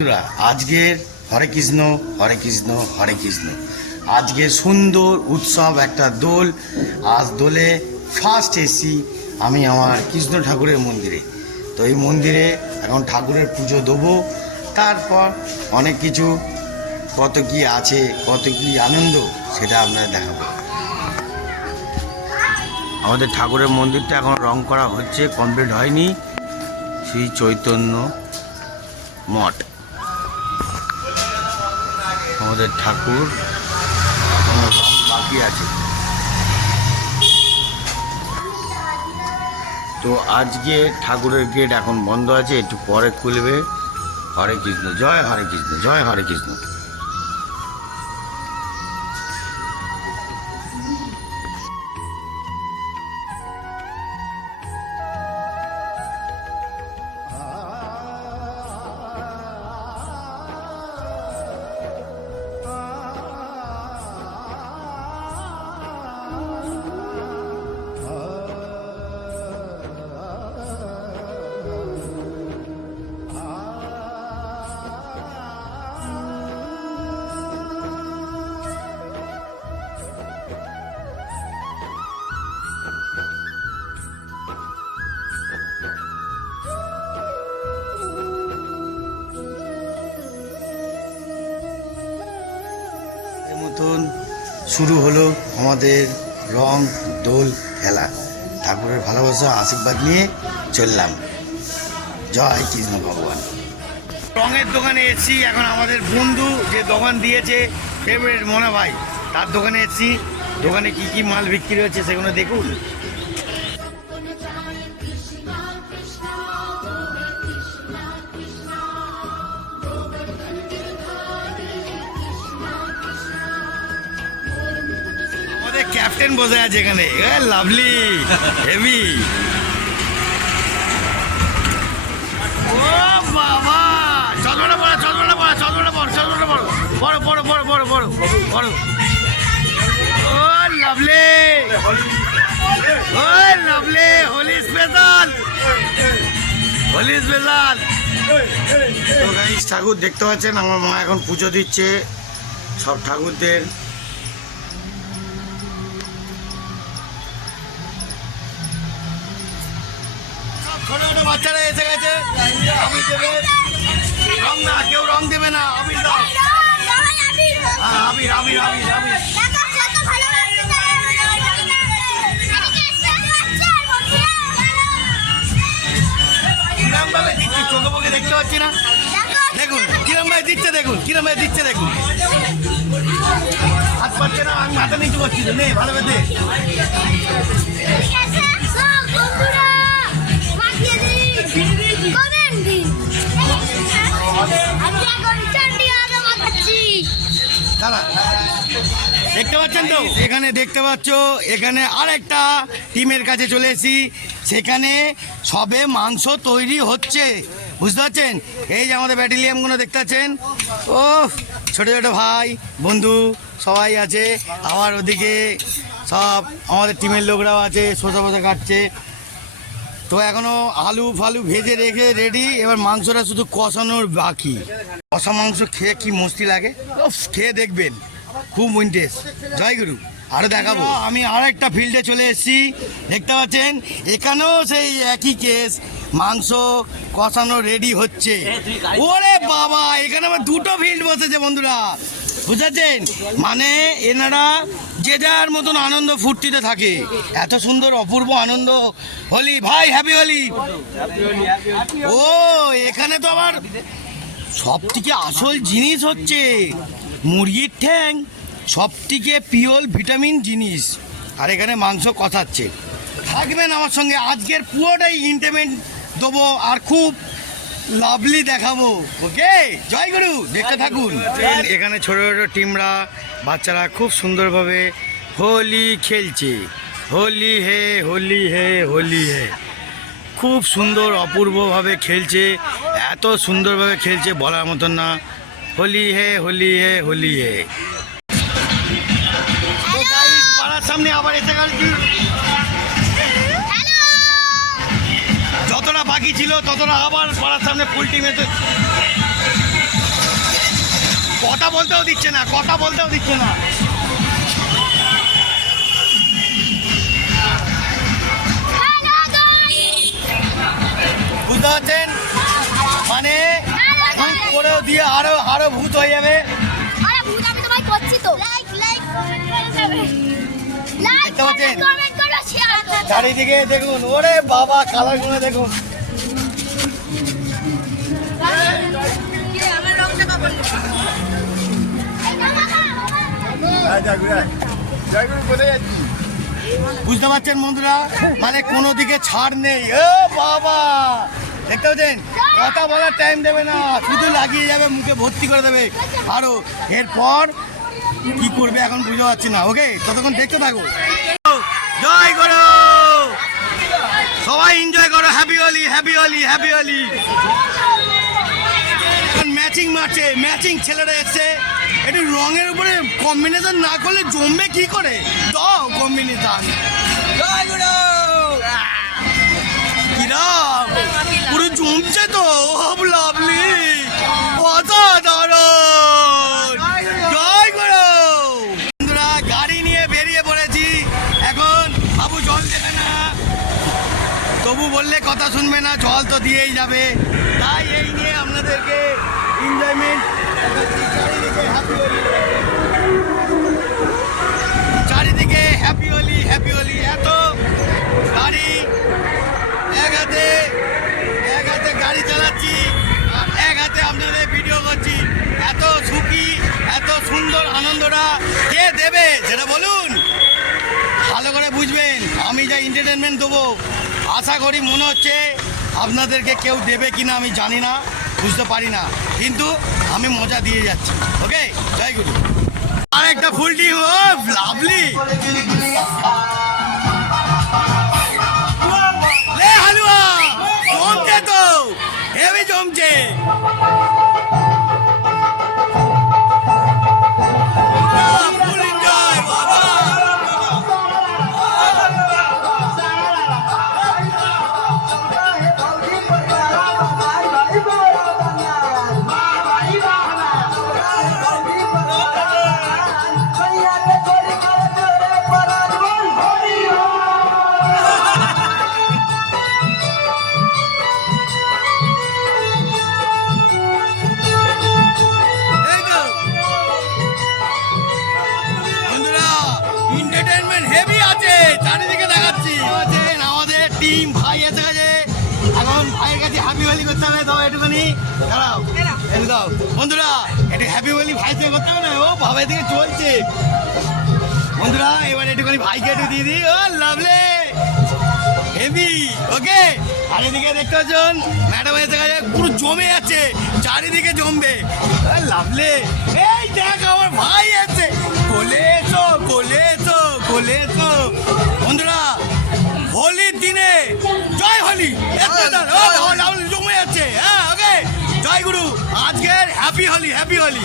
বন্ধুরা, আজকের হরে কৃষ্ণ হরে কৃষ্ণ হরে কৃষ্ণ। আজকে সুন্দর উৎসব একটা দোল। আজ দোলে ফার্স্ট এসি আমি আমার কৃষ্ণ ঠাকুরের মন্দিরে। তো এই মন্দিরে এখন ঠাকুরের পুজো দেবো, তারপর অনেক কিছু কত কি আছে, কত কি আনন্দ সেটা আপনারা দেখাবো। আমাদের ঠাকুরের মন্দিরটা এখন রং করা হচ্ছে, কমপ্লিট হয়নি। শ্রী চৈতন্য মঠ আমাদের ঠাকুর এখনো রং বাকি আছে। তো আজকে ঠাকুরের গেট এখন বন্ধ আছে, একটু পরে খুলবে। হরে কৃষ্ণ, জয় হরে কৃষ্ণ, জয় হরে কৃষ্ণ। মতন শুরু হলো আমাদের রং দোল খেলা। ঠাকুরের ভালোবাসা আশীর্বাদ নিয়ে চললাম। জয় কৃষ্ণ ভগবান। রঙের দোকানে এসেছি, এখন আমাদের বন্ধু যে দোকান দিয়েছে ফেভারিট মনে ভাই, তার দোকানে এসেছি। দোকানে কি কি মাল বিক্রি হচ্ছে সেগুলো দেখুন। ক্যাপ্টেন বসে আছে এখানে, লাভলি হেভি। ও বাবা, চশমাটা পড়া, চশমাটা পড়া, চশমাটা পড়, চশমাটা পড়, বড় বড় বড় বড় বড় বড়। ও লাভলি, ও lovely, Holi special, Holi special. তো গাইস, ঠাকুর দেখতে পাচ্ছেন, আমার মা এখন পুজো দিচ্ছে সব ঠাকুরদের। ছোট ছোট বাচ্চারা এসে গেছে, আবির দেবে। রং না, কেউ রং দেবে না, আবির দাও। আবির আবির আবির আবির। কিরম ভাবে দিচ্ছি, চোখে মুখে দেখতে পাচ্ছি না। দেখুন কিরম ভাবে দিচ্ছে, দেখুন কিরম ভাবে দিচ্ছে, দেখুন। হাত পাচ্ছে না, আমি মাথা নিচু করছি। নেই ভালো করে দে। দেখতে পাচ্ছেন তো, এখানে দেখতে পাচ্ছ, এখানে আরেকটা টিমের কাছে চলে এসেছি। সেখানে সবে মাংস তৈরি হচ্ছে, বুঝতে পারছেন। এই যে আমাদের ব্যাটালিয়ানগুলো দেখতে পাচ্ছেন, ও ছোট ছোট ভাই বন্ধু সবাই আছে। আবার ওদিকে সব আমাদের টিমের লোকরাও আছে, শসা ফসা কাটছে। তো এখনো আলু ফালু ভেজে রেখে রেডি, এবার মাংসটা শুধু কষানোর বাকি। কষা মাংস খেয়ে কি মস্তি লাগে, খেয়ে দেখবেন, খুব ইন্টারেস্ট। জয় গুরু। আরও দেখাবো। আমি আর একটা ফিল্ডে চলে এসেছি, দেখতে পাচ্ছেন এখানেও সেই একই কেস, মাংস কষানো রেডি হচ্ছে। ওরে বাবা, এখানে আবার দুটো ফিল্ড বসেছে বন্ধুরা, বুঝেছেন। মানে এনারা যে যার মতন আনন্দ ফুর্তিতে থাকে। এত সুন্দর অপূর্ব আনন্দ। হোলি ভাই, হ্যাপি হোলি। ও এখানে তো আবার সব থেকে আসল জিনিস হচ্ছে মুরগির ঠ্যাং, সব থেকে পিওর ভিটামিন জিনিস। আর এখানে মাংস কষাচ্ছে। থাকবেন আমার সঙ্গে, আজকের পুরোটাই ইন্টারটেইনমেন্ট দেবো আর খুব লাভলি দেখাবো। ওকে, জয় গুরু, দেখতে থাকুন। এখানে ছোট ছোট টিমরা, বাচ্চারা খুব সুন্দরভাবে হোলি খেলছে। হোলি হে হোলি হে হোলি হে, খুব সুন্দর অপূর্বভাবে খেলছে। এত সুন্দরভাবে খেলছে বলার মতন না। হোলি হে হোলি হে হোলি হে। পাড়ার সামনে আবার এসে গেছি। যতটা বাকি ছিল ততটা আবার পাড়ার সামনে ফুল টিমে বলতেও দিচ্ছে না, কথা বলতেও দিচ্ছে না। বুঝতে পারছেন, মানে ভূত করেও দিয়ে আরো আরো ভূত হয়ে যাবে। দেখতে পাচ্ছেন চারিদিকে দেখুন, ওরে বাবা কালার গুলো দেখুন। বুঝতে পারছেন বন্ধুরা, মানে কোনো দিকে ছাড় নেই। ও বাবা দেখতে পাচ্ছেন, কথা বলার টাইম দেবে না, শুধু লাগিয়ে যাবে, মুখে ভর্তি করে দেবে। আরো এরপর কি করবে এখন বুঝতে পারছি না। ওকে, ততক্ষণ দেখতে থাকো। জয় করো, সবাই এনজয় করো। Happy Holi, happy Holi, happy Holi. Matching মারছে, ম্যাচিং ছেলেরা এসছে। একটু রঙের উপরে কম্বিনেশন না করলে জমবে কি করে? দাও কম্বিনেশন। কিরাম পুরো জমছে তো, লাভলি, অসাধারণ। জয় করো বন্ধুরা, গাড়ি নিয়ে বেরিয়ে পড়েছি। এখন বাবু জল দেবে না, তবু বললে কথা শুনবে না, জল তো দিয়েই যাবে। তাই এই নিয়ে আপনাদেরকে এনজয়মেন্ট। চারিদিকে হ্যাপি হোলি, হ্যাপি হোলি। এত গাড়ি, এক হাতে গাড়ি চালাচ্ছি আর এক হাতে আপনাদের ভিডিও করছি। এত সুখী, এত সুন্দর আনন্দটা কে দেবে সেটা বলুন। ভালো করে বুঝবেন, আমি যা এন্টারটেনমেন্ট দেবো, আশা করি মনে হচ্ছে আপনাদেরকে কেউ দেবে কিনা আমি জানি না, বুঝতে পারি না, কিন্তু আমি মজা দিয়ে যাচ্ছি। ওকে, জয় গুরু। আর একটা ফুল টিম, ও লাভলি। লে হালুয়া জমছে তো, হেভি জমছে। ফুল এনজয় বাবা। চারিদিকে দেখাচ্ছি আমাদের টিম ভাই এসে গেছে। এখন ভাইয়ের কাছে হ্যাপি হোলি করতে হবে, দাও একটুখানি, দাঁড়াও দাও বন্ধুরা, একটু হ্যাপি হোলি ভাই থেকে করতে হবে না। ও বাবা দিকে চলছে বন্ধুরা, এবার একটুখানি ভাইকে একটু দিয়ে দিই। ও লাভলে হেভি। ওকে, আর এদিকে দেখতে পাচ্ছেন ম্যাডাম এসে গেছে, পুরো জমে যাচ্ছে, চারিদিকে জমবে। লাভলে, এই দেখ আমার ভাই আছে, কোলে এসো, কোলে এসো, কোলে এসো। বন্ধুরা হোলির দিনে জয় হোলি, জমে যাচ্ছে। হ্যাঁ, ওকে, জয় গুরু। আজকের হ্যাপি হোলি, হ্যাপি হোলি।